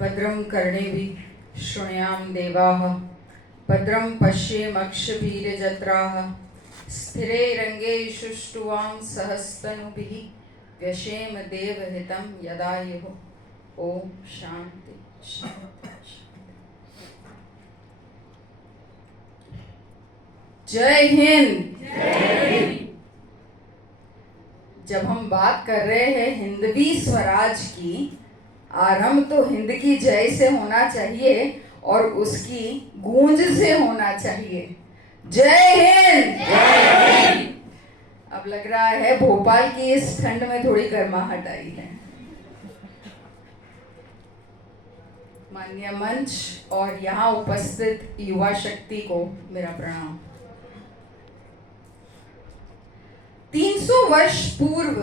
भद्रं कर्णेभिः शृणुयाम देवाः भद्रं पश्येमक्षभिर्यजत्राः स्थिरैरङ्गैः सुष्ठुवां सहस्तनुभिः व्यशेम देवहितं यदायुः। ओम शांति शांति शांति। जय हिंद। जब हम बात कर रहे हैं हिंदवी स्वराज की, आरंभ तो हिंद की जय से होना चाहिए और उसकी गूंज से होना चाहिए। जय हिंद। जय हिंद। अब लग रहा है भोपाल की इस ठंड में थोड़ी गर्माहट आई है। माननीय मंच और यहाँ उपस्थित युवा शक्ति को मेरा प्रणाम। 300 वर्ष पूर्व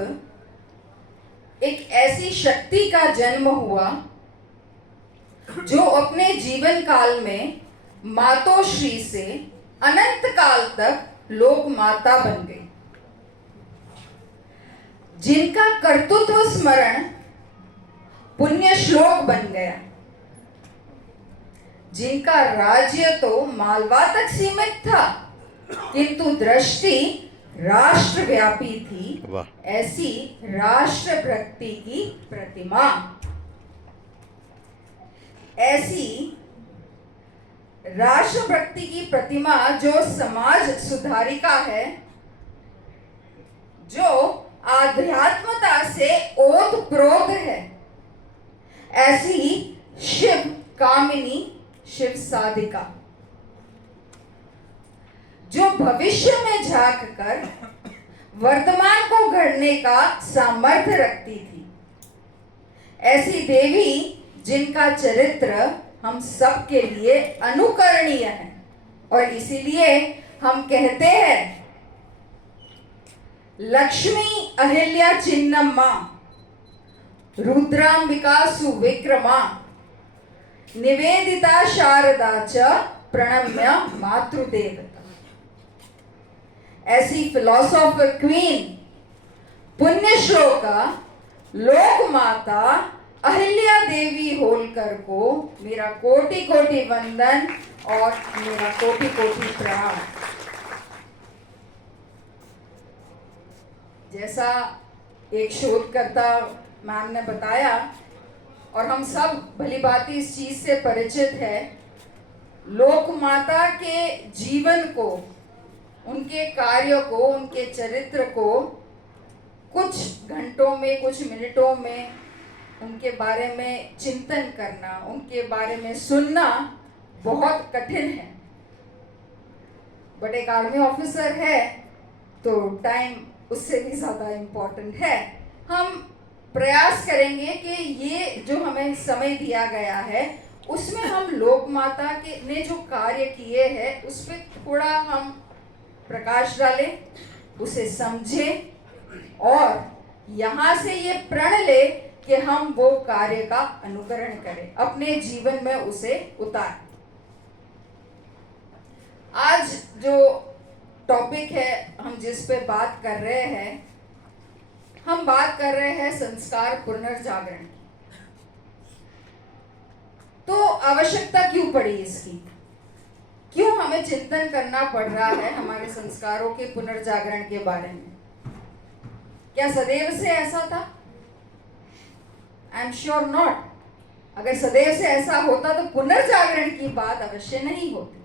एक ऐसी शक्ति का जन्म हुआ जो अपने जीवन काल में मातोश्री से अनंत काल तक लोक माता बन गई, जिनका कर्तृत्व स्मरण पुण्य श्लोक बन गया, जिनका राज्य तो मालवा तक सीमित था किंतु दृष्टि राष्ट्रव्यापी थी। ऐसी राष्ट्र भक्ति की प्रतिमा, ऐसी राष्ट्र भक्ति की प्रतिमा जो समाज सुधारिका है, जो आध्यात्मता से ओतप्रोत है, ऐसी शिव कामिनी, शिव साधिका, जो भविष्य में झांक कर वर्तमान को गढ़ने का सामर्थ्य रखती थी, ऐसी देवी जिनका चरित्र हम सब के लिए अनुकरणीय है। और इसीलिए हम कहते हैं लक्ष्मी अहिल्या चिन्नम्मा, रुद्रांबिका सुविक्रमा, निवेदिता शारदा च प्रणम्य मातृदेवता। ऐसी फिलोसोफर क्वीन, पुण्य श्लोका, लोक माता अहिल्या देवी होलकर को मेरा कोटि कोटि वंदन और मेरा कोटि कोटि प्रणाम। जैसा एक शोधकर्ता मैम ने बताया और हम सब भली भांति इस चीज से परिचित है, लोक माता के जीवन को, उनके कार्य को, उनके चरित्र को कुछ घंटों में, कुछ मिनटों में उनके बारे में चिंतन करना, उनके बारे में सुनना बहुत कठिन है। बट एक आर्मी ऑफिसर है तो टाइम उससे भी ज़्यादा इम्पोर्टेंट है। हम प्रयास करेंगे कि ये जो हमें समय दिया गया है उसमें हम लोक माता के ने जो कार्य किए हैं उस पर थोड़ा हम प्रकाश डालें, उसे समझें और यहाँ से ये प्रण ले कि हम वो कार्य का अनुकरण करें, अपने जीवन में उसे उतारें। आज जो टॉपिक है, हम जिस पे बात कर रहे हैं, हम बात कर रहे हैं संस्कार पुनर्जागरण की। तो आवश्यकता क्यों पड़ी इसकी? क्यों हमें चिंतन करना पड़ रहा है हमारे संस्कारों के पुनर्जागरण के बारे में? क्या सदैव से ऐसा था? I am sure not. अगर सदैव से ऐसा होता तो पुनर्जागरण की बात अवश्य नहीं होती।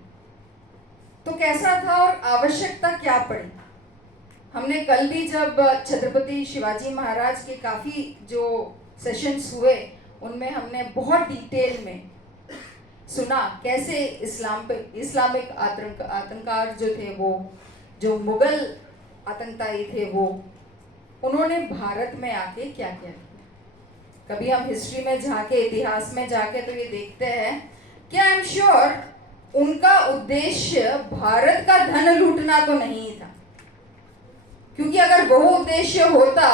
तो कैसा था और आवश्यकता क्या पड़ी? हमने कल भी जब छत्रपति शिवाजी महाराज के काफ़ी जो सेशंस हुए उनमें हमने बहुत डिटेल में सुना कैसे इस्लामिक आतंकवाद जो थे, वो जो मुगल आतंकवादी थे, वो उन्होंने भारत में आके क्या क्या किया। कभी हम हिस्ट्री में जाके, इतिहास में जाके तो ये देखते हैं कि आई एम श्योर उनका उद्देश्य भारत का धन लूटना तो नहीं था, क्योंकि अगर वो उद्देश्य होता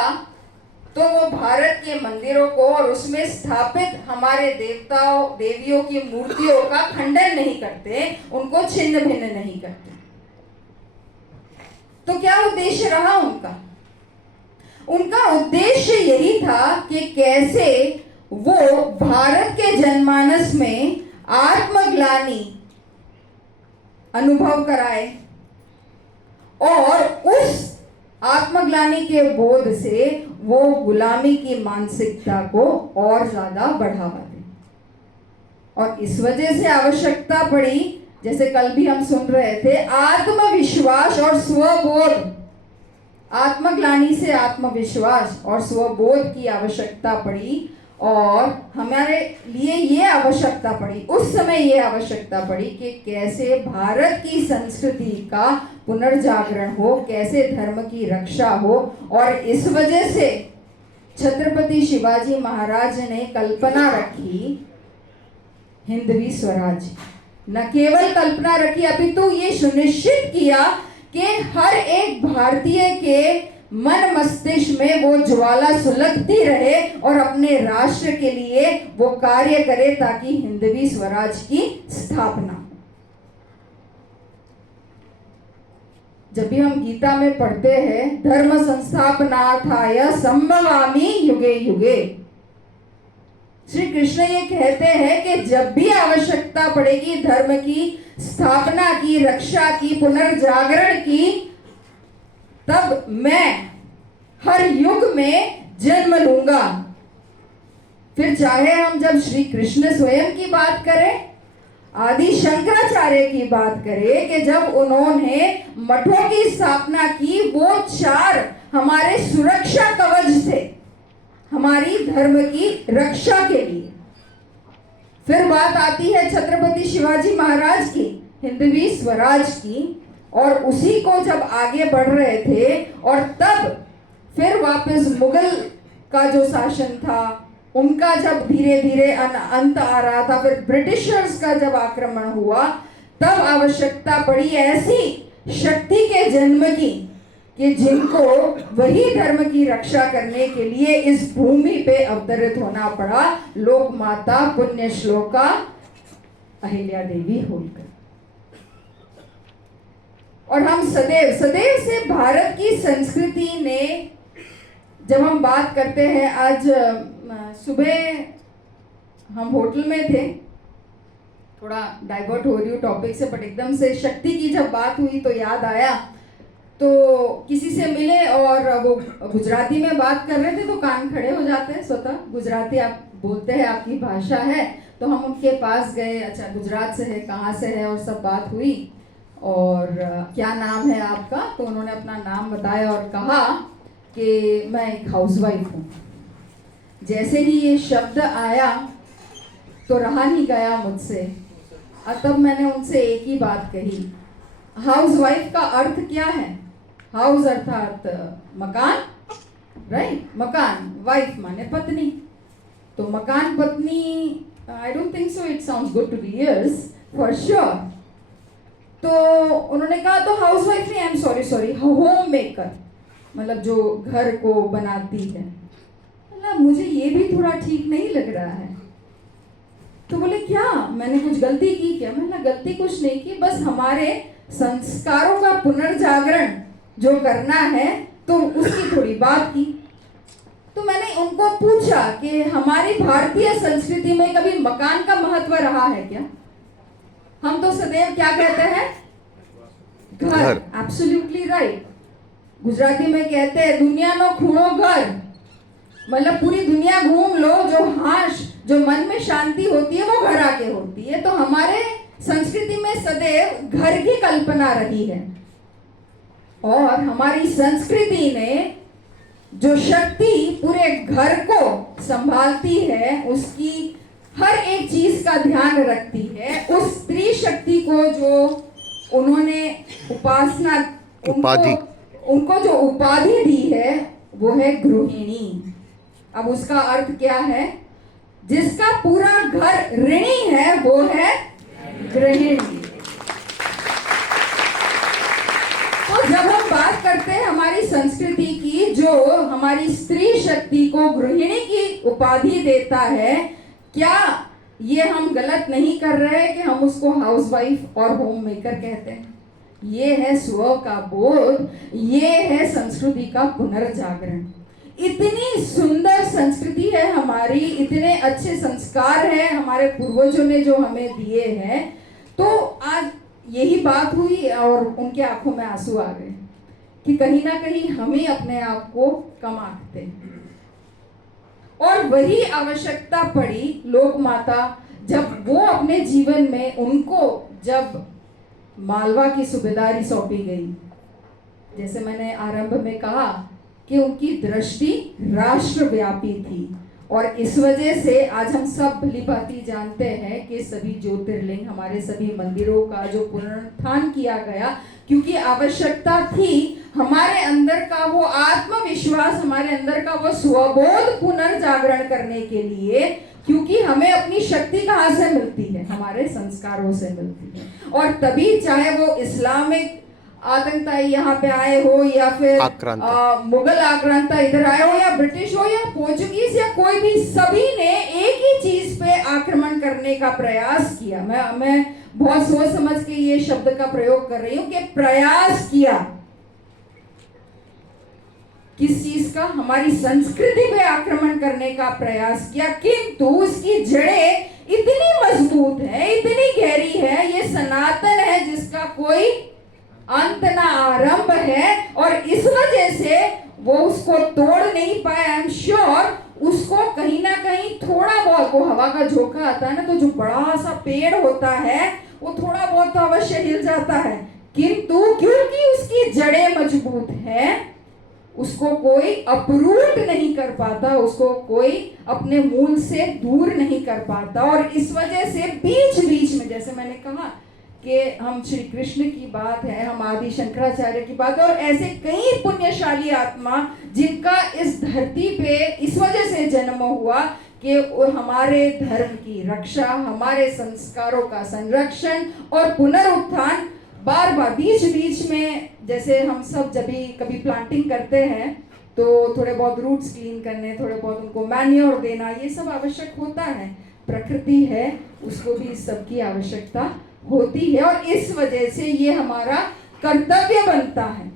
तो वो भारत के मंदिरों को और उसमें स्थापित हमारे देवताओं देवियों की मूर्तियों का खंडन नहीं करते, उनको छिन्न भिन्न नहीं करते। तो क्या उद्देश्य रहा उनका? उनका उद्देश्य यही था कि कैसे वो भारत के जनमानस में आत्मग्लानि अनुभव कराए और उस आत्मग्लानि के बोध से वो गुलामी की मानसिकता को और ज्यादा बढ़ावा दे। और इस वजह से आवश्यकता पड़ी, जैसे कल भी हम सुन रहे थे, आत्मविश्वास और स्वबोध। आत्मग्लानि से आत्मविश्वास और स्वबोध की आवश्यकता पड़ी और हमारे लिए ये आवश्यकता पड़ी, उस समय ये आवश्यकता पड़ी कि कैसे भारत की संस्कृति का पुनर्जागरण हो, कैसे धर्म की रक्षा हो। और इस वजह से छत्रपति शिवाजी महाराज ने कल्पना रखी हिंदवी स्वराज। न केवल कल्पना रखी, अपितु ये सुनिश्चित किया कि हर एक भारतीय के मन मस्तिष्क में वो ज्वाला सुलगती रहे और अपने राष्ट्र के लिए वो कार्य करे ताकि हिंदवी स्वराज की स्थापना। जब भी हम गीता में पढ़ते हैं, धर्म संस्थापनार्थाय संभवामि युगे युगे, श्री कृष्ण ये कहते हैं कि जब भी आवश्यकता पड़ेगी धर्म की स्थापना की, रक्षा की, पुनर्जागरण की, तब मैं हर युग में जन्म लूंगा। फिर चाहे हम जब श्री कृष्ण स्वयं की बात करें, आदि शंकराचार्य की बात करें कि जब उन्होंने मठों की स्थापना की, वो 4 हमारे सुरक्षा कवच थे, हमारी धर्म की रक्षा के लिए। फिर बात आती है छत्रपति शिवाजी महाराज की, हिंदवी स्वराज की, और उसी को जब आगे बढ़ रहे थे और तब फिर वापस मुगल का जो शासन था उनका जब धीरे धीरे अंत आ रहा था, फिर ब्रिटिशर्स का जब आक्रमण हुआ, तब आवश्यकता पड़ी ऐसी शक्ति के जन्म की कि जिनको वही धर्म की रक्षा करने के लिए इस भूमि पे अवतरित होना पड़ा, लोक माता पुण्य श्लोका अहिल्या देवी होलकर। और हम सदैव सदैव से भारत की संस्कृति ने, जब हम बात करते हैं, आज सुबह हम होटल में थे, थोड़ा डाइवर्ट हो रही हूँ टॉपिक से, बट एकदम से शक्ति की जब बात हुई तो याद आया। तो किसी से मिले और वो गुजराती में बात कर रहे थे, तो कान खड़े हो जाते हैं स्वतः, गुजराती आप बोलते हैं, आपकी भाषा है। तो हम उनके पास गए, अच्छा गुजरात से है, कहाँ से है, और सब बात हुई। और क्या नाम है आपका? तो उन्होंने अपना नाम बताया और कहा कि मैं एक हाउसवाइफ हूँ। जैसे ही ये शब्द आया तो रहा नहीं गया मुझसे, और तब मैंने उनसे एक ही बात कही, हाउसवाइफ का अर्थ क्या है? हाउस अर्थात मकान, राइट, मकान, वाइफ माने पत्नी। तो मकान पत्नी, I don't think so it sounds good to the ears for sure. तो उन्होंने कहा तो हाउसवाइफ नहीं, I am sorry, home maker, मतलब जो घर को बनाती है। मतलब मुझे ये भी थोड़ा ठीक नहीं लग रहा है। तो बोले क्या मैंने कुछ गलती की क्या? मैंने गलती कुछ नहीं की, बस हमारे संस्कारों का पुनर्जागरण जो करना है तो उसकी थोड़ी बात की। तो मैंने उनको पूछा कि हमारी भारतीय संस्कृति में कभी मकान का महत्व रहा है क्या? हम तो सदैव क्या कहते हैं? घर। Absolutely right. गुजराती में कहते हैं दुनिया नो खूणो घर, मतलब पूरी दुनिया घूम लो, जो मन में शांति होती है वो घर आके होती है। तो हमारे संस्कृति में सदैव घर की कल्पना रही है, और हमारी संस्कृति ने जो शक्ति पूरे घर को संभालती है, उसकी हर एक चीज का ध्यान रखती है, उस स्त्री शक्ति को जो उन्होंने उपासना, उनको जो उपाधि दी है वो है गृहिणी। अब उसका अर्थ क्या है? जिसका पूरा घर ऋणी है वो है गृहिणी। तो जब हम बात करते हैं हमारी संस्कृति की, जो हमारी स्त्री शक्ति को गृहिणी की उपाधि देता है, क्या ये हम गलत नहीं कर रहे हैं कि हम उसको हाउसवाइफ और होम मेकर कहते हैं? ये है स्व का बोध, ये है संस्कृति का पुनर्जागरण। इतनी सुंदर संस्कृति है हमारी, इतने अच्छे संस्कार हैं हमारे पूर्वजों ने जो हमें दिए हैं, तो आज यही बात हुई और उनके आंखों में आंसू आ गए कि कहीं ना कहीं हम ही अपने आप को कम आंकते हैं। और वही आवश्यकता पड़ी लोक माता, जब वो अपने जीवन में, उनको जब मालवा की सूबेदारी सौंपी गई, जैसे मैंने आरंभ में कहा कि उनकी दृष्टि राष्ट्रव्यापी थी, और इस वजह से आज हम सब भलीभांति जानते हैं कि सभी ज्योतिर्लिंग, हमारे सभी मंदिरों का जो पुनरुत्थान किया गया, क्योंकि आवश्यकता थी हमारे अंदर का वो आत्मविश्वास, हमारे अंदर का वो स्वबोध पुनर्जागरण करने के लिए, क्योंकि हमें अपनी शक्ति कहाँ से मिलती है? हमारे संस्कारों से मिलती है। और तभी चाहे वो इस्लामिक आतंकवादी यहाँ पे आए हो, या फिर मुगल आक्रांता इधर आए हो, या ब्रिटिश हो, या पोर्चुगीज, या कोई भी, सभी ने एक ही चीज पे आक्रमण करने का प्रयास किया। मैं बहुत सोच समझ के ये शब्द का प्रयोग कर रही हूँ कि प्रयास किया। किस चीज का? हमारी संस्कृति पे आक्रमण करने का प्रयास किया, किंतु उसकी जड़ें इतनी मजबूत है, इतनी गहरी है, ये सनातन है जिसका कोई अंत ना आरंभ है, और इस वजह से वो उसको तोड़ नहीं पाए। आई एम श्योर उसको कहीं ना कहीं थोड़ा बहुत, वो हवा का झोंका आता है ना, तो जो बड़ा सा पेड़ होता है वो थोड़ा बहुत तो अवश्य हिल जाता है, किंतु क्योंकि उसकी जड़ें मजबूत है, उसको कोई अपरूट नहीं कर पाता, उसको कोई अपने मूल से दूर नहीं कर पाता। और इस वजह से बीच बीच में, जैसे मैंने कहा कि हम श्री कृष्ण की बात है, हम आदि शंकराचार्य की बात है, और ऐसे कई पुण्यशाली आत्मा जिनका इस धरती पे इस वजह से जन्म हुआ कि हमारे धर्म की रक्षा, हमारे संस्कारों का संरक्षण और पुनरुत्थान बार बार बीच बीच में, जैसे हम सब जब भी कभी प्लांटिंग करते हैं तो थोड़े बहुत रूट्स क्लीन करने, थोड़े बहुत उनको मैन्योर देना, ये सब आवश्यक होता है। प्रकृति है, उसको भी इस सब की आवश्यकता होती है, और इस वजह से ये हमारा कर्तव्य बनता है।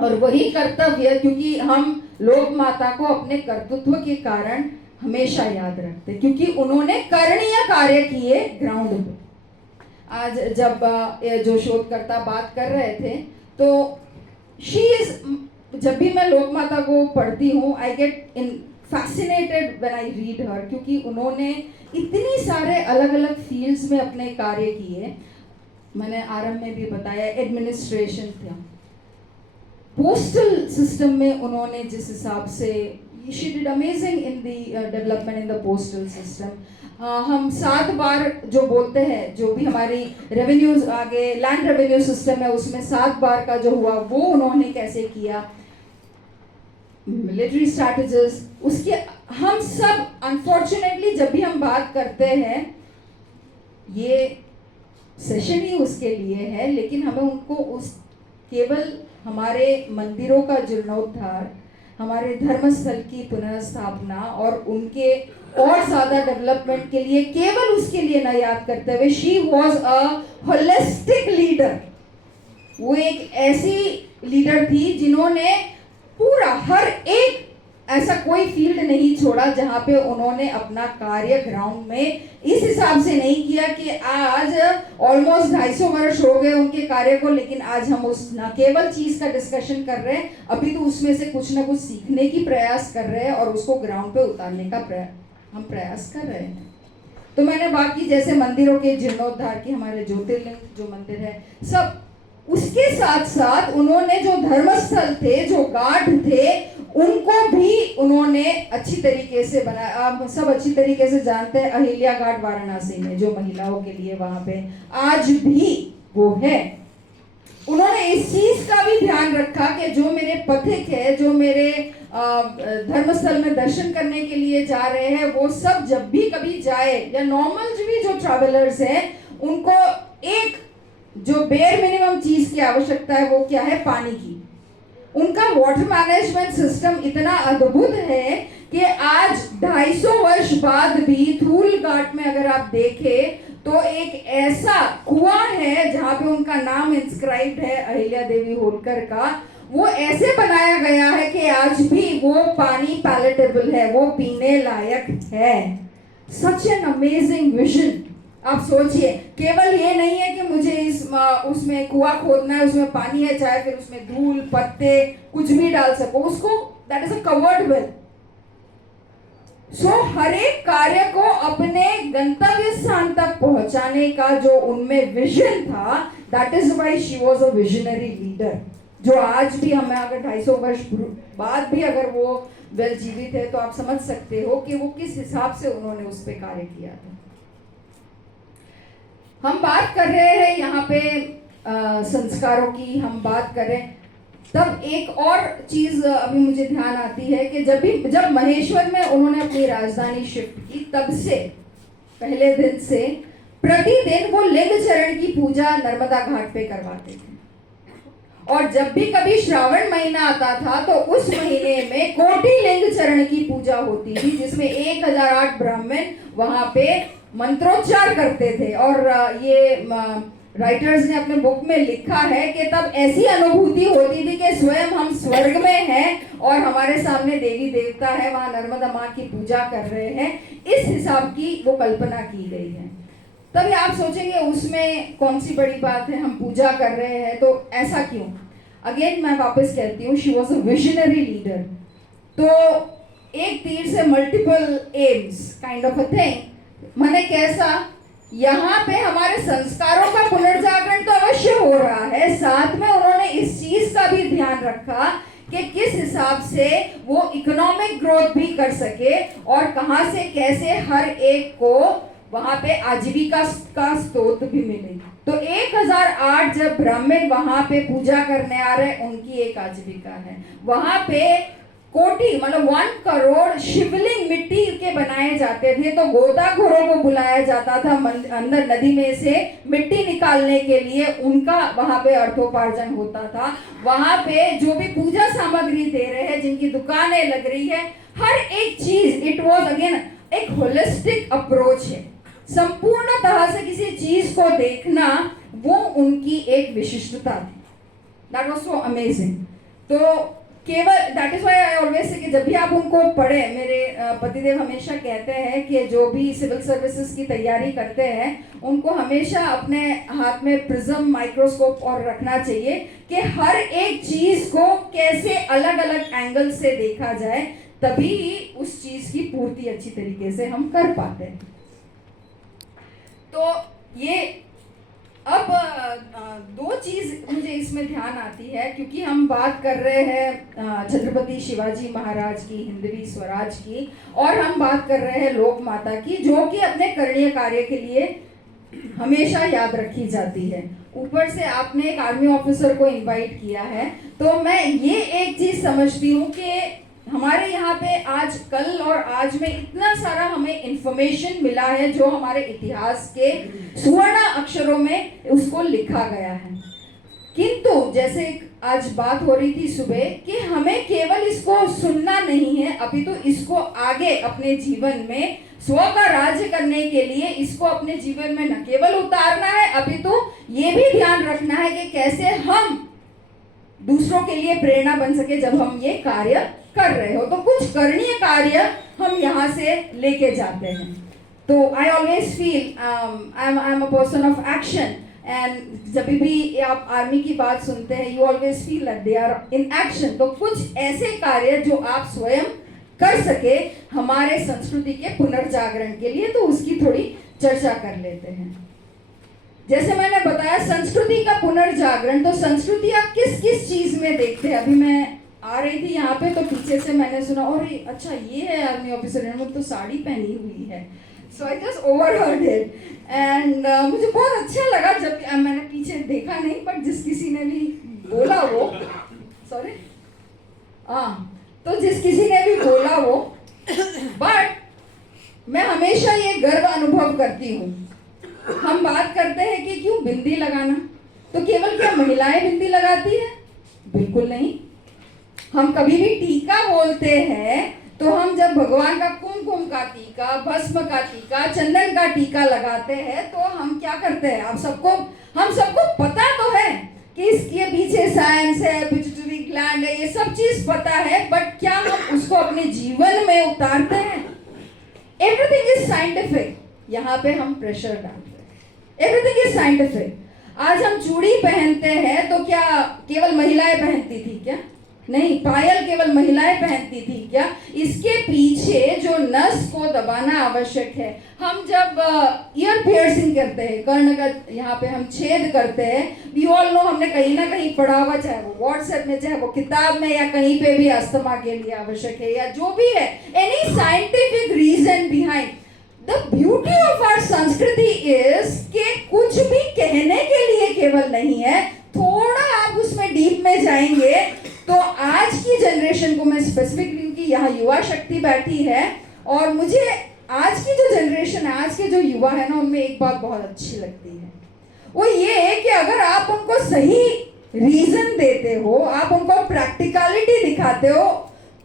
और वही कर्तव्य, क्योंकि हम लोक माता को अपने कर्तृत्व के कारण हमेशा याद रखते, क्योंकि उन्होंने करणीय कार्य किए ग्राउंड पे। आज जब जो शोधकर्ता बात कर रहे थे, तो शी इज, जब भी मैं लोक माता को पढ़ती हूँ, I get in fascinated when I read her, क्योंकि उन्होंने इतनी सारे अलग अलग फील्ड्स में अपने कार्य किए। मैंने आरंभ में भी बताया, एडमिनिस्ट्रेशन था, पोस्टल सिस्टम में उन्होंने जिस हिसाब से, she did amazing in the development in the postal system. हम 7 बार जो बोलते हैं, जो भी हमारी रेवेन्यूज आगे लैंड रेवेन्यू सिस्टम है, उसमें 7 बार का जो हुआ वो उन्होंने कैसे किया, मिलिट्री स्ट्रैटेजिस्ट, उसके हम सब अनफॉर्चुनेटली जब भी हम बात करते हैं, ये सेशन ही उसके लिए है, लेकिन हमें उनको उस केवल हमारे मंदिरों का जीर्णोद्धार, हमारे धर्मस्थल की पुनर्स्थापना और उनके और ज्यादा डेवलपमेंट के लिए, केवल उसके लिए न याद करते हुए, she was a holistic leader. वो एक ऐसी लीडर थी जिन्होंने पूरा हर एक, ऐसा कोई फील्ड नहीं छोड़ा जहां पे उन्होंने अपना कार्य ग्राउंड में इस हिसाब से नहीं किया कि आज ऑलमोस्ट 250 वर्ष हो गए उनके कार्य को, लेकिन आज हम उस न केवल चीज का डिस्कशन कर रहे हैं, अभी तो उसमें से कुछ ना कुछ सीखने की प्रयास कर रहे हैं और उसको ग्राउंड पे उतारने का हम प्रयास कर रहे हैं। तो मैंने बात की जैसे मंदिरों के जीर्णोद्धार की, हमारे ज्योतिर्लिंग जो मंदिर है सब, उसके साथ साथ उन्होंने जो धर्मस्थल थे, जो घाट थे, उनको भी उन्होंने अच्छी तरीके से बनाया। आप सब अच्छी तरीके से जानते हैं अहिल्या घाट वाराणसी में, जो महिलाओं के लिए वहां पे आज भी वो है। उन्होंने इस चीज का भी ध्यान रखा कि जो मेरे पथिक है, जो मेरे धर्मस्थल में दर्शन करने के लिए जा रहे हैं, वो सब जब भी कभी जाए, या नॉर्मल भी जो ट्रैवलर्स हैं, उनको एक जो बेयर मिनिमम चीज की आवश्यकता है वो क्या है? पानी की। उनका वाटर मैनेजमेंट सिस्टम इतना अद्भुत है कि आज 250 वर्ष बाद भी थूल घाट में अगर आप देखें तो एक ऐसा कुआं है जहां पे उनका नाम इंस्क्राइब्ड है, अहिल्या देवी होलकर का, वो ऐसे बनाया गया है कि आज भी वो पानी पैलेटेबल है, वो पीने लायक है। Such an amazing vision. आप सोचिए, केवल ये नहीं है कि मुझे उसमें कुआं खोदना है, उसमें पानी है, चाहे फिर उसमें धूल पत्ते कुछ भी डाल सको, उसको that is a covered well. So हर एक कार्य को अपने गंतव्य स्थान तक पहुंचाने का जो उनमें विजन था, that is why she was a visionary leader. जो आज भी हमें अगर 250 वर्ष बाद भी अगर वो वेल जीवित है तो आप समझ सकते हो कि वो किस हिसाब से उन्होंने उस पर कार्य किया था। हम बात कर रहे हैं यहाँ पे संस्कारों की, हम बात करें तब एक और चीज अभी मुझे ध्यान आती है कि जब महेश्वर में उन्होंने अपनी राजधानी शिफ्ट की, तब से पहले दिन से प्रतिदिन वो लिंग चरण की पूजा नर्मदा घाट पे करवाते थे। और जब भी कभी श्रावण महीना आता था तो उस महीने में कोटि लिंग चरण की पूजा होती थी, जिसमें 1008 ब्राह्मण वहां पे मंत्रोच्चार करते थे। और ये राइटर्स ने अपने बुक में लिखा है कि तब ऐसी अनुभूति होती थी कि स्वयं हम स्वर्ग में हैं और हमारे सामने देवी देवता है, वहां नर्मदा माँ की पूजा कर रहे हैं। इस हिसाब की वो कल्पना की गई है। तभी आप सोचेंगे उसमें कौन सी बड़ी बात है, हम पूजा कर रहे हैं तो ऐसा क्यों। अगेन मैं वापस कहती हूँ, she was a visionary leader. तो एक तीर से multiple AIIMS kind of a thing. मैंने कैसा, यहाँ पे हमारे संस्कारों का पुनर्जागरण तो अवश्य हो रहा है, साथ में उन्होंने इस चीज का भी ध्यान रखा कि किस हिसाब से वो इकोनॉमिक ग्रोथ भी कर सके और कहां से कैसे हर एक को वहां पे आजीविका का स्रोत भी मिले। तो 1008 जब ब्राह्मण वहां पे पूजा करने आ रहे, उनकी एक आजीविका है। वहां पे कोटि मतलब 1 करोड़ शिवलिंग मिट्टी के बनाए जाते थे, तो गोताखोरों को बुलाया जाता था अंदर नदी में से मिट्टी निकालने के लिए, उनका वहां पे अर्थोपार्जन होता था। वहां पे जो भी पूजा सामग्री दे रहे हैं, जिनकी दुकानें लग रही है, हर एक चीज, इट वाज अगेन एक होलिस्टिक अप्रोच है। संपूर्णतः से किसी चीज को देखना, वो उनकी एक विशिष्टता थी। That was so amazing. तो केवल that is why I always say कि जब भी आप उनको पढ़े, मेरे पतिदेव हमेशा कहते हैं कि जो भी सिविल सर्विसेज की तैयारी करते हैं, उनको हमेशा अपने हाथ में प्रिज्म माइक्रोस्कोप और रखना चाहिए कि हर एक चीज को कैसे अलग अलग एंगल से देखा जाए, तभी उस चीज की पूर्ति अच्छी तरीके से हम कर पाते हैं। तो ये अब दो चीज मुझे इसमें ध्यान आती है, क्योंकि हम बात कर रहे हैं छत्रपति शिवाजी महाराज की, हिंदवी स्वराज की, और हम बात कर रहे हैं लोक माता की, जो कि अपने करणीय कार्य के लिए हमेशा याद रखी जाती है। ऊपर से आपने एक आर्मी ऑफिसर को इनवाइट किया है, तो मैं ये एक चीज समझती हूँ कि हमारे यहाँ पे आज कल और आज में इतना सारा हमें इंफॉर्मेशन मिला है जो हमारे इतिहास के स्वर्ण अक्षरों में उसको लिखा गया है। किंतु जैसे आज बात हो रही थी सुबह कि हमें केवल इसको सुनना नहीं है, अभी तो इसको आगे अपने जीवन में स्व का राज्य करने के लिए इसको अपने जीवन में न केवल उतारना है, अभी तो ये भी ध्यान रखना है कि कैसे हम दूसरों के लिए प्रेरणा बन सके जब हम ये कार्य कर रहे हो। तो कुछ करणीय कार्य हम यहाँ से लेके जाते हैं। तो I always feel I am a person of action, and जब भी आप आर्मी की बात सुनते हैं, you always feel that they are in action. तो कुछ ऐसे कार्य जो आप स्वयं कर सके हमारे संस्कृति के पुनर्जागरण के लिए, तो उसकी थोड़ी चर्चा कर लेते हैं। जैसे मैंने बताया संस्कृति का पुनर्जागरण, तो संस्कृति आप किस किस चीज में देखते हैं। अभी मैं आ रही थी यहाँ पे तो पीछे से मैंने सुना, और अच्छा ये है आर्मी ऑफिसर, ने तो साड़ी पहनी हुई है। So I just overheard it and मुझे बहुत अच्छा लगा जब मैंने पीछे देखा नहीं, बट जिस किसी ने भी बोला वो सॉरी तो जिस किसी ने भी बोला वो, बट मैं हमेशा ये गर्व अनुभव करती हूँ। हम बात करते हैं कि क्यों बिंदी लगाना, तो केवल क्या महिलाएं बिंदी लगाती है? बिल्कुल नहीं। हम कभी भी टीका बोलते हैं तो हम जब भगवान का कुमकुम का टीका, भस्म का टीका, चंदन का टीका लगाते हैं, तो हम क्या करते हैं? हम सबको पता तो है कि इसके पीछे साइंस है, पिट्यूटरी ग्लैंड ब्रांड है, ये सब चीज पता है, बट क्या हम उसको अपने जीवन में उतारते हैं? एवरीथिंग इज साइंटिफिक, यहाँ पे हम प्रेशर डालते हैं। Everything is scientific. आज हम चूड़ी पहनते हैं तो क्या केवल महिलाएं पहनती थी क्या? नहीं। पायल केवल महिलाएं पहनती थी क्या? इसके पीछे जो नस को दबाना आवश्यक है। हम जब ईयर पियर्सिंग करते हैं, कर्ण का यहाँ पे हम छेद करते हैं, वी ऑल नो, हमने कहीं ना कहीं पढ़ा हुआ, चाहे वो व्हाट्सएप में, चाहे वो किताब में, या कहीं पे भी अस्थमा के लिए आवश्यक है, या जो भी है, any scientific reason behind. The beauty of our sanskriti is कि कुछ भी कहने के लिए केवल नहीं है, थोड़ा आप उसमें डीप में जाएंगे तो आज की जनरेशन को, मैं स्पेसिफिक क्योंकि यहाँ युवा शक्ति बैठी है, और मुझे आज की जो जनरेशन है, आज के जो युवा है ना, उनमें एक बात बहुत अच्छी लगती है। वो ये है कि अगर आप उनको सही रीजन देते हो, आप उनको प्रैक्टिकलिटी दिखाते हो,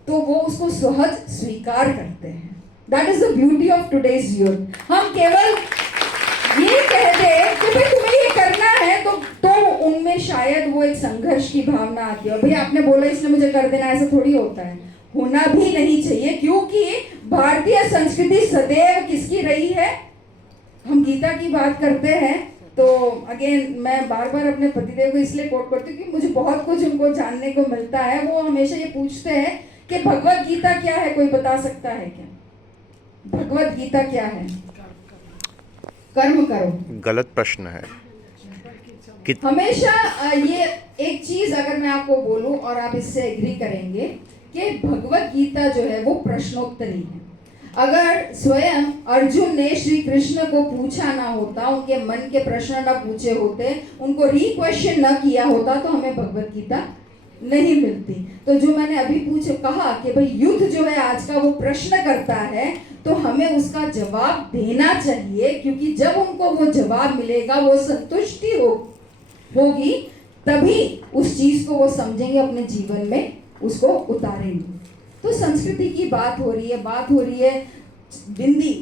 तो वो उसको सहज स्वीकार करते हैं। That is the beauty of today's youth. हम केवल ये कहते हैं कि भाई तुम्हें ये करना है, तो उनमें शायद वो एक संघर्ष की भावना आती है। भाई आपने बोला इसलिए मुझे कर देना, ऐसा थोड़ी होता है, होना भी नहीं चाहिए, क्योंकि भारतीय संस्कृति सदैव किसकी रही है? हम गीता की बात करते हैं तो अगेन मैं बार बार अपने पतिदेव को इसलिए कोट करती हूँ कि मुझे बहुत कुछ उनको जानने को मिलता है। वो हमेशा ये पूछते हैं कि भगवत गीता क्या है, कोई बता सकता है क्या? भगवत गीता क्या है? कर्म करो। गलत प्रश्न है। हमेशा ये एक चीज अगर मैं आपको बोलूं और आप इससे एग्री करेंगे कि भगवत गीता जो है वो प्रश्नोत्तरी है। अगर स्वयं अर्जुन ने श्री कृष्ण को पूछा ना होता, उनके मन के प्रश्न ना पूछे होते, उनको रीक्वेश्चन न किया होता, तो हमें भगवत गीता नहीं मिलती। तो जो मैंने अभी कहा कि भाई युद्ध जो है आज का, वो प्रश्न करता है, तो हमें उसका जवाब देना चाहिए, क्योंकि जब उनको वो जवाब मिलेगा, वो संतुष्टि होगी, तभी उस चीज को वो समझेंगे, अपने जीवन में उसको उतारेंगे। तो संस्कृति की बात हो रही है बिंदी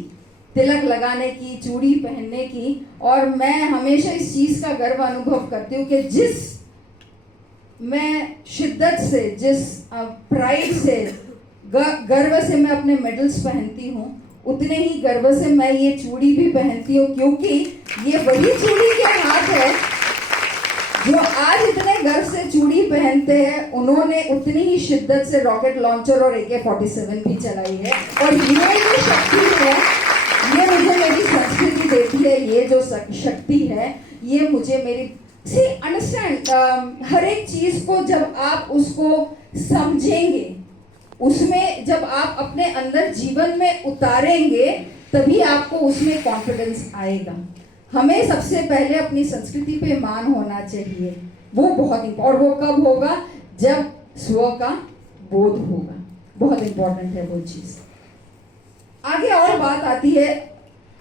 तिलक लगाने की, चूड़ी पहनने की, और मैं हमेशा इस चीज का गर्व अनुभव करती हूँ कि जिस मैं शिद्दत से, जिस प्राइड से, गर्व से मैं अपने मेडल्स पहनती हूँ, उतने ही गर्व से मैं ये चूड़ी भी पहनती हूँ, क्योंकि ये वही चूड़ी के हाथ है जो आज इतने गर्व से चूड़ी पहनते हैं, उन्होंने उतनी ही शिद्दत से रॉकेट लॉन्चर और AK-47 भी चलाई है। और ये जो शक्ति है, ये मुझे मेरी संस्कृति देती है। ये जो शक्ति है, ये मुझे मेरी अंडरस्टैंड, हर एक चीज को जब आप उसको समझेंगे, उसमें जब आप अपने अंदर जीवन में उतारेंगे, तभी आपको उसमें कॉन्फिडेंस आएगा। हमें सबसे पहले अपनी संस्कृति पे मान होना चाहिए, वो बहुत और वो कब होगा? जब स्व का बोध होगा। बहुत इंपॉर्टेंट है वो चीज। आगे और बात आती है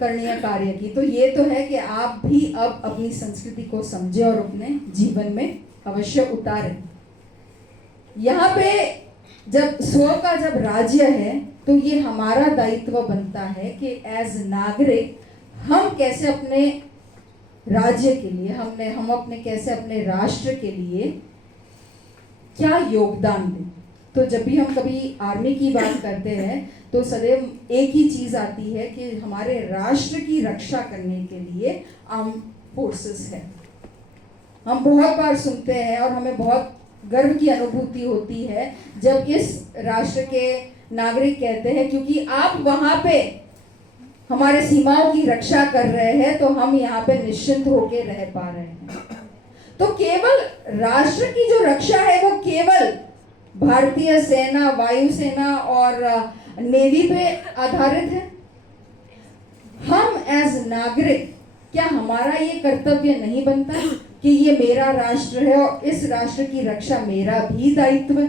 करणीय कार्य की। तो ये तो है कि आप भी अब अपनी संस्कृति को समझें और अपने जीवन में अवश्य उतारें। यहाँ पे जब स्व का जब राज्य है, तो ये हमारा दायित्व बनता है कि एज नागरिक हम कैसे अपने राज्य के लिए, हम अपने कैसे अपने राष्ट्र के लिए क्या योगदान दें। तो जब भी हम कभी आर्मी की बात करते हैं, तो सदैव एक ही चीज आती है कि हमारे राष्ट्र की रक्षा करने के लिए आर्म फोर्सेस है। हम बहुत बार सुनते हैं और हमें बहुत गर्व की अनुभूति होती है जब इस राष्ट्र के नागरिक कहते हैं, क्योंकि आप वहां पे हमारे सीमाओं की रक्षा कर रहे हैं, तो हम यहाँ पे निश्चिंत होकर रह पा रहे हैं। तो केवल राष्ट्र की जो रक्षा है, वो केवल भारतीय सेना, वायुसेना और नेवी पे आधारित है। हम एज नागरिक, क्या हमारा ये कर्तव्य नहीं बनता कि ये मेरा राष्ट्र है और इस राष्ट्र की रक्षा मेरा भी दायित्व है?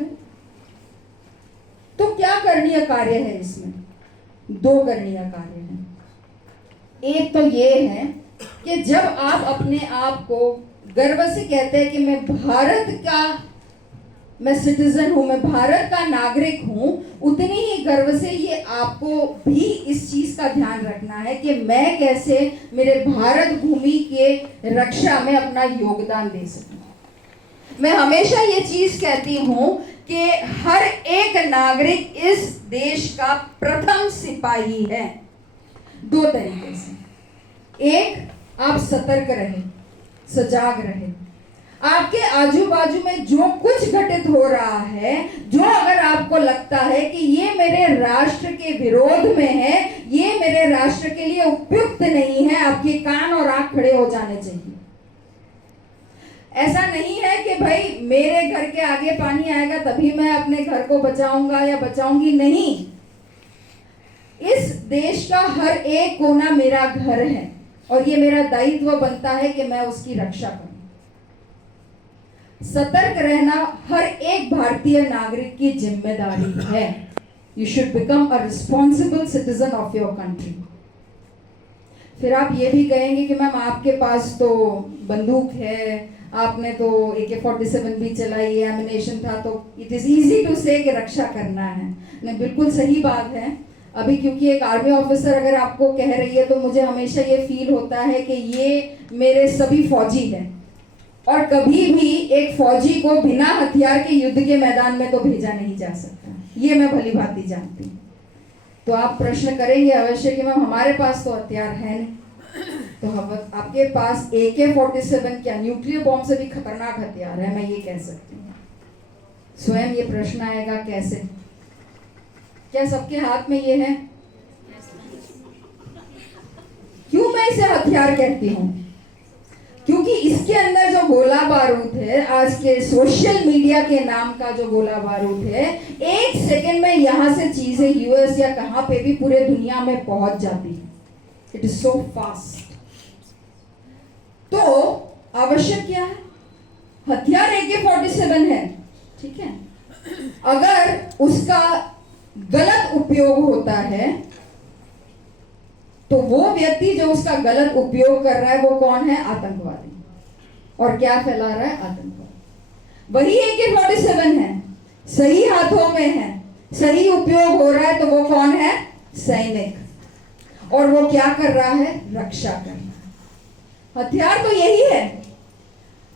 तो क्या करणीय कार्य है इसमें? 2 करणीय कार्य हैं। एक तो ये है कि जब आप अपने आप को गर्व से कहते हैं कि मैं भारत का, मैं सिटीजन हूं, मैं भारत का नागरिक हूं, उतनी ही गर्व से ये आपको भी इस चीज का ध्यान रखना है कि मैं कैसे मेरे भारत भूमि के रक्षा में अपना योगदान दे सकूं। मैं हमेशा ये चीज कहती हूं कि हर एक नागरिक इस देश का प्रथम सिपाही है, दो तरीके से। एक, आप सतर्क रहें, सजाग रहें। आपके आजू बाजू में जो कुछ घटित हो रहा है, जो अगर आपको लगता है कि ये मेरे राष्ट्र के विरोध में है, ये मेरे राष्ट्र के लिए उपयुक्त नहीं है, आपके कान और आंख खड़े हो जाने चाहिए। ऐसा नहीं है कि भाई मेरे घर के आगे पानी आएगा तभी मैं अपने घर को बचाऊंगा या बचाऊंगी, नहीं। इस देश का हर एक कोना मेरा घर है और ये मेरा दायित्व बनता है कि मैं उसकी रक्षा करूं। सतर्क रहना हर एक भारतीय नागरिक की जिम्मेदारी है। You should become a responsible citizen of your country. फिर आप ये भी कहेंगे कि मैम आपके पास तो बंदूक है, आपने तो AK-47 भी चलाई है, एमिनेशन था, तो इट इज इजी टू से कि रक्षा करना है। नहीं, बिल्कुल सही बात है। अभी क्योंकि एक आर्मी ऑफिसर अगर आपको कह रही है तो मुझे हमेशा ये फील होता है कि ये मेरे सभी फौजी हैं और कभी भी एक फौजी को बिना हथियार के युद्ध के मैदान में तो भेजा नहीं जा सकता, ये मैं भली भांति जानती हूँ। तो आप प्रश्न करेंगे अवश्य कि मैम हमारे पास तो हथियार है नहीं, तो आपके पास AK-47 क्या न्यूक्लियर बॉम्ब से भी खतरनाक हथियार है, मैं ये कह सकती हूँ। स्वयं ये प्रश्न आएगा कैसे? क्या सबके हाथ में ये है? क्यों मैं इसे हथियार कहती हूँ? क्योंकि इसके अंदर जो गोला बारूद है, आज के सोशल मीडिया के नाम का जो गोला बारूद है, एक सेकंड में यहां से चीजें US या कहां पे भी पूरे दुनिया में पहुंच जाती है। It is so fast. तो आवश्यक क्या है? हथियार AK-47 है, ठीक है। अगर उसका गलत उपयोग होता है तो वो व्यक्ति जो उसका गलत उपयोग कर रहा है वो कौन है? आतंकवादी। और क्या फैला रहा है? आतंकवाद। वही AK-47 है, सही हाथों में है, सही उपयोग हो रहा है, तो वो कौन है? सैनिक। और वो क्या कर रहा है? रक्षा कर रहा है। हथियार तो यही है।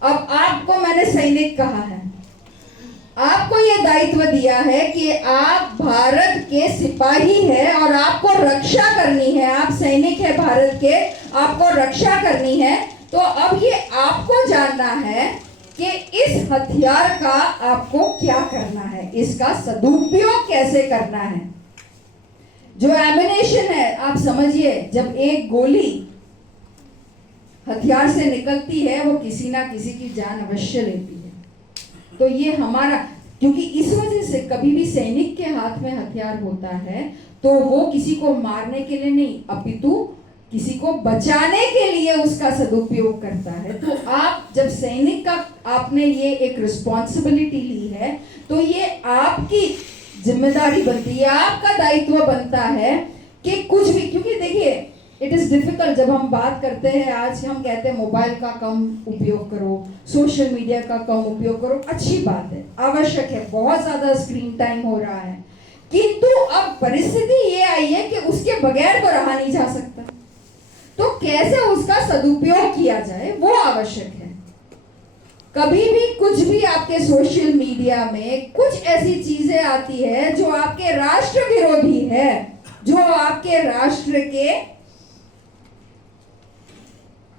अब आपको मैंने सैनिक कहा है, आपको यह दायित्व दिया है कि आप भारत के सिपाही हैं और आपको रक्षा करनी है। आप सैनिक है भारत के, आपको रक्षा करनी है। तो अब ये आपको जानना है कि इस हथियार का आपको क्या करना है, इसका सदुपयोग कैसे करना है। जो एमिनेशन है, आप समझिए, जब एक गोली हथियार से निकलती है वो किसी ना किसी की जान अवश्य लेती है। तो ये हमारा, क्योंकि इस वजह से कभी भी सैनिक के हाथ में हथियार होता है तो वो किसी को मारने के लिए नहीं, अपितु किसी को बचाने के लिए उसका सदुपयोग करता है। तो आप जब सैनिक का आपने ये एक रिस्पॉन्सिबिलिटी ली है तो ये आपकी जिम्मेदारी बनती है, आपका दायित्व बनता है कि कुछ भी, क्योंकि देखिए इट इज डिफिकल्ट। जब हम बात करते हैं, आज हम कहते हैं मोबाइल का कम उपयोग करो, सोशल मीडिया का कम उपयोग करो, अच्छी बात है, आवश्यक है, बहुत ज्यादा स्क्रीन टाइम हो रहा है, किंतु अब परिस्थिति ये आई है कि उसके बगैर तो रहा नहीं जा सकता। तो कैसे उसका सदुपयोग किया जाए वो आवश्यक है। कभी भी कुछ भी आपके सोशल मीडिया में कुछ ऐसी चीजें आती है जो आपके राष्ट्र विरोधी है, जो आपके राष्ट्र के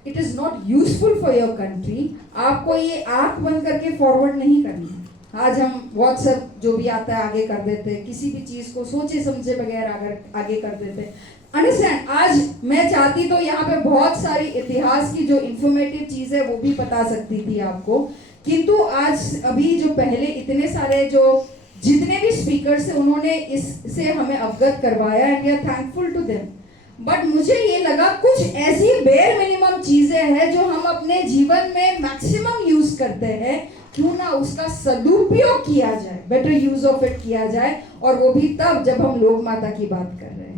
it is not useful for your country, आपको ये आंख बंद करके फॉरवर्ड नहीं करना है। आज हम व्हाट्सएप जो भी आता है आगे कर देते हैं, किसी भी चीज को सोचे समझे बगैर आगे कर देते हैं। अंडरस्टैंड, आज मैं चाहती तो यहाँ पे बहुत सारी इतिहास की जो इंफॉर्मेटिव चीज है वो भी बता सकती थी आपको, किंतु आज अभी जो पहले इतने सारे जो जितने भी स्पीकर्स हैं उन्होंने इससे हमें अवगत करवाया and we are thankful to them. But मुझे ये लगा कुछ ऐसी बेयर मिनिमम चीजें हैं जो हम अपने जीवन में मैक्सिमम यूज करते हैं, क्यों ना उसका सदुपयोग किया जाए, बेटर यूज ऑफ इट किया जाए, और वो भी तब जब हम लोक माता की बात कर रहे हैं।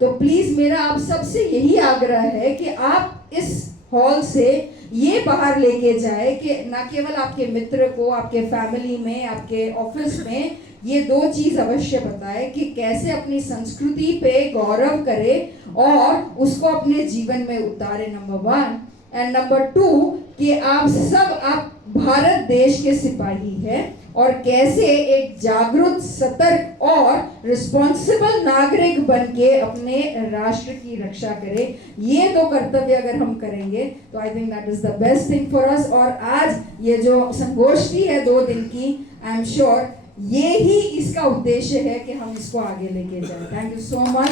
तो प्लीज मेरा आप सबसे यही आग्रह है कि आप इस हॉल से ये बाहर लेके जाए कि ना केवल आपके मित्र को, आपके फैमिली में, आपके ऑफिस में ये दो चीज अवश्य बताए कि कैसे अपनी संस्कृति पे गौरव करे और उसको अपने जीवन में उतारे, नंबर 1। एंड नंबर 2 कि आप भारत देश के सिपाही हैं और कैसे एक जागरूक, सतर्क और रिस्पॉन्सिबल नागरिक बन के अपने राष्ट्र की रक्षा करें। ये दो कर्तव्य अगर हम करेंगे तो I think that is the best thing for us. और आज ये जो संगोष्ठी है 2 दिन की, आई एम श्योर ये ही इसका उद्देश्य है कि हम इसको आगे लेके जाएं। Thank you so much.